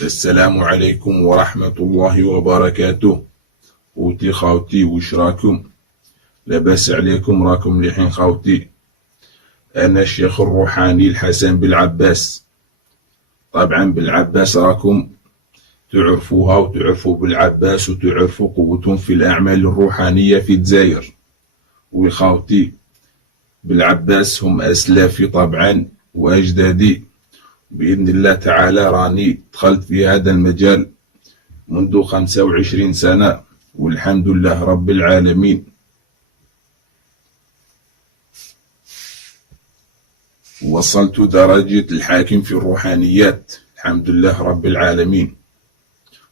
السلام عليكم ورحمة الله وبركاته. خوتي خاوتي وش راكم؟ لاباس عليكم؟ راكم مليحين خاوتي؟ أنا الشيخ الروحاني الحسن بالعباس. طبعا بالعباس راكم تعرفوها وتعرفوا بالعباس وتعرفوا قوتهم في الأعمال الروحانية في الجزائر. وخاوتي بالعباس هم أسلافي طبعا وأجدادي. بإذن الله تعالى راني دخلت في هذا المجال منذ 25 سنة والحمد لله رب العالمين. وصلت درجة الحاكم في الروحانيات الحمد لله رب العالمين.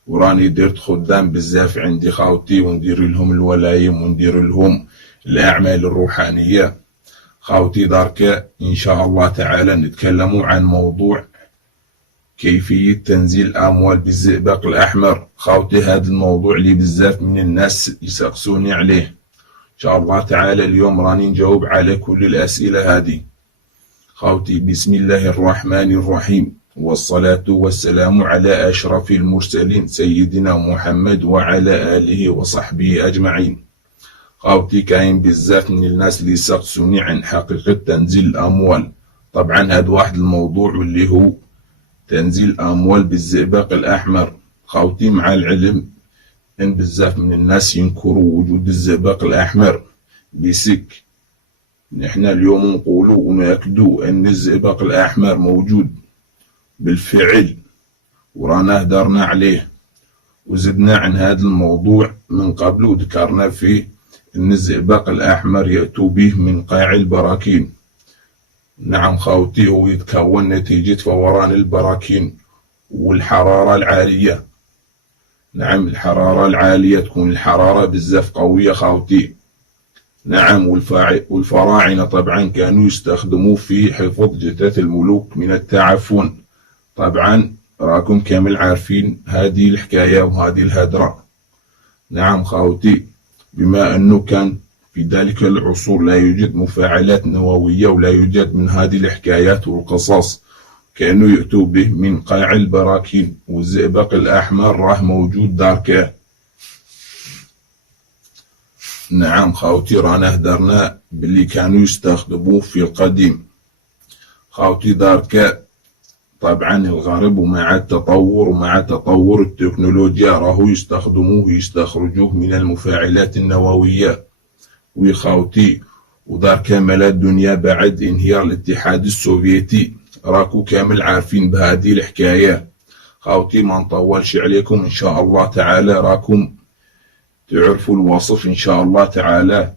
وراني درت خدام بزاف عندي خاوتي، وندير لهم الولايم وندير لهم الأعمال الروحانية. خاوتي دارك إن شاء الله تعالى نتكلموا عن موضوع كيفية تنزيل الأموال بالزئبق الأحمر. خاوتي هذا الموضوع اللي بزاف من الناس يسقسوني عليه. إن شاء الله تعالى اليوم راني نجاوب على كل الأسئلة هذه. خاوتي بسم الله الرحمن الرحيم، والصلاة والسلام على أشرف المرسلين سيدنا محمد وعلى آله وصحبه أجمعين. خاوتي كاين بزاف من الناس اللي يسقسوني عن حقيقة تنزيل الأموال. طبعا هذا واحد الموضوع اللي هو تنزيل الأموال بالزئبق الأحمر. خاوتي مع العلم أن بزاف من الناس ينكروا وجود الزئبق الأحمر بسك. نحن اليوم نقولوا ونأكدوا أن الزئبق الأحمر موجود بالفعل، ورانا هدرنا عليه وزدنا عن هذا الموضوع من قبل، وذكرنا فيه أن الزئبق الأحمر يأتوا به من قاع البراكين. نعم خاوتي، هو يتكون نتيجة فوران البراكين والحرارة العالية. نعم الحرارة العالية تكون الحرارة بزاف قوية خاوتي. نعم والفراعنة طبعا كانوا يستخدموا في حفظ جثث الملوك من التعفن. طبعا راكم كامل عارفين هذه الحكاية وهذه الهدرة. نعم خاوتي، بما أنه كان في ذلك العصور لا يوجد مفاعلات نووية ولا يوجد من هذه الحكايات والقصص، كانوا يأتوا به من قاع البراكين، والزئبق الأحمر راه موجود داركه. نعم خاوتي، رانا هدرنا باللي كانوا يستخدموه في القديم. خاوتي داركه طبعا الغرب ومع التطور ومع تطور التكنولوجيا راهو يستخدموه يستخرجوه من المفاعلات النووية. وخاوتي ودار كامل الدنيا بعد انهيار الاتحاد السوفيتي، راكو كامل عارفين بهذه الحكاية. خاوتي ما نطولش عليكم، ان شاء الله تعالى راكم تعرفوا الوصف ان شاء الله تعالى.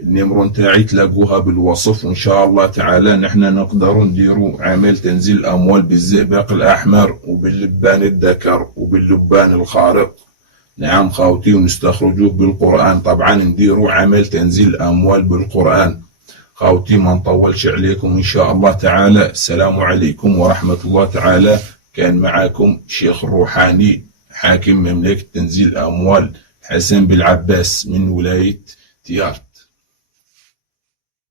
النمرو نتاعي تلاقوها بالوصف، وان شاء الله تعالى نحن نقدروا نديروا عمل تنزيل الاموال بالزئبق الاحمر وباللبان الذكر وباللبان الخارق. نعم خاوتي، ونستخرجوه بالقرآن. طبعا نديروا عمل تنزيل الاموال بالقرآن. خاوتي ما نطولش عليكم ان شاء الله تعالى. السلام عليكم ورحمة الله تعالى. كان معكم شيخ الروحاني حاكم مملكة تنزيل الاموال حسن بالعباس من ولاية تيارت.